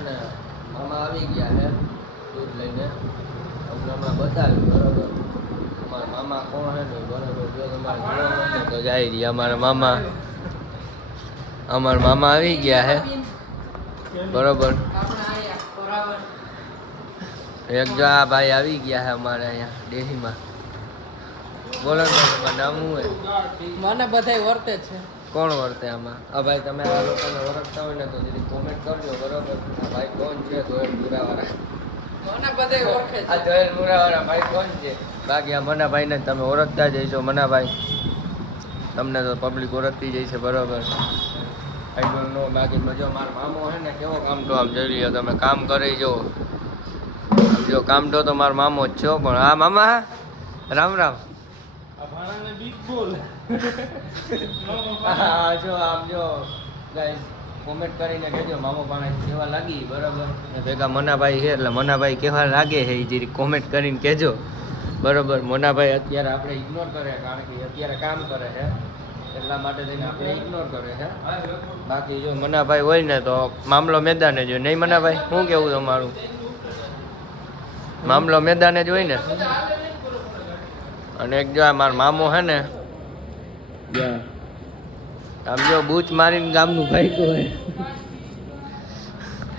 ને મામા આવી ગયા છે દૂધ લઈને હમણાં બતાવ્યું બરાબર અમારા મામા કોણ છે ને બરાબર જો તમારે જોવા મળે તો જાય રહ્યા અમારા મામા આવી ગયા છે બરોબર એક જો આ ભાઈ આવી ગયા છે અમારે અહીંયા ડેરીમાં બોલો ને તમારું નામ શું હોય મને બધાય વર્તે છે કોણ વર્તે આમાં આ ભાઈ તમે આ લોકોને ઓળખતા હોય ને તો જરી કોમેન્ટ કરજો બરોબર આ ભાઈ કોણ છે ધોયેલ મુરાવાળા મને બધાય ઓળખે આ ધોયેલ મુરાવાળા ભાઈ કોણ છે બાકી આ મનાભાઈને તમે ઓળખતા જઈશો મનાભાઈ તમને તો પબ્લિક ઓળખતી જાય છે બરોબર આઈ ડોન્ટ નો બાકી જો મારો મામો છે ને કેવો કામ તો આમ જોઈ લ્યો તમે કામ કરી જો આમ જો કામ તો મારો મામો જ છો પણ હા મામા રામ રામ હા જો આમ જો ગાઈસ કોમેન્ટ કરીને કહેજો મામો પાણે કેવા લાગી બરાબર ને ભેગા મનાભાઈ છે એટલે મનાભાઈ કેવા લાગે છે એ જરી કોમેન્ટ કરીને કહેજો બરાબર મનાભાઈ અત્યારે આપણે ઇગ્નોર કરે કારણ કે અત્યારે કામ કરે છે એટલા માટે થઈને આપણે ઇગ્નોર કરે છે બાકી જો મનાભાઈ હોય ને તો મામલો મેદાને જ હોય નહીં મનાભાઈ શું કેવું તમારું મામલો મેદાને જ હોય ને અને એક જો આ મારો મામો છે ને આમ જો બૂચ મારીને ગામનું ભાઈ હોય